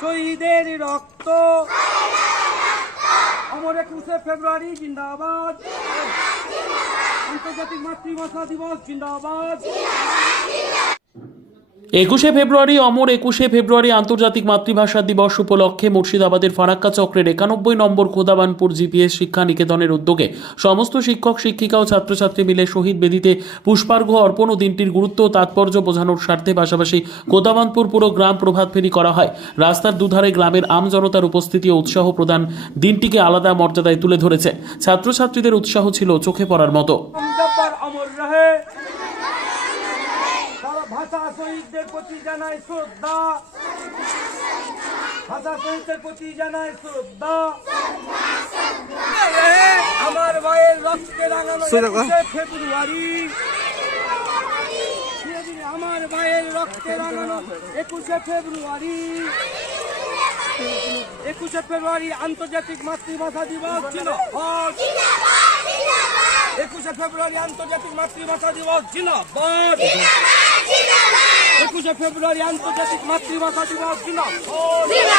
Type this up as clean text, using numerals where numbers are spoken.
শহীদের রক্ত অমর 21শে ফেব্রুয়ারি জিন্দাবাদ। আন্তর্জাতিক মাতৃভাষা দিবস জিন্দাবাদ। 21শে ফেব্রুয়ারি অমর 21শে ফেব্রুয়ারি আন্তর্জাতিক মাতৃভাষা দিবস উপলক্ষে মুর্শিদাবাদের ফারাক্কা চক্রের 91 নম্বর খোদাবানপুর জিপিএস শিক্ষা নিকেতনের উদ্যোগে সমস্ত শিক্ষক শিক্ষিকা ও ছাত্রছাত্রী মিলে শহীদ বেদিতে পুষ্পার্ঘ্য অর্পণ ও দিনটির গুরুত্ব ও তাৎপর্য বোঝানোর স্বার্থে পাশাপাশি খোদাবানপুর পুরো গ্রাম প্রভাত ফেরি করা হয়। রাস্তার দুধারে গ্রামের আমজনতার উপস্থিতি ও উৎসাহ প্রদান দিনটিকে আলাদা মর্যাদায় তুলে ধরেছে। ছাত্রছাত্রীদের উৎসাহ ছিল চোখে পড়ার মতো। অমর রহে ভাষা শহীদদের প্রতি জানায় শ্রদ্ধা, ভাষা শহীদদের প্রতি জানায় শ্রদ্ধা। আমার ভাইয়ের রক্তে রাঙানো 21শে ফেব্রুয়ারি, আমার ভাইয়ের রক্তে রাঙানো 21শে ফেব্রুয়ারি। 21শে ফেব্রুয়ারি আন্তর্জাতিক মাতৃভাষা দিবস জিন্দাবাদ। 21শে ফেব্রুয়ারি আন্তর্জাতিক মাতৃভাষা দিবস জিন্দাবাদ। 21শে ফেব্রুয়ারি আন্তর্জাতিক মাতৃভাষা দিবস জিন্দাবাদ।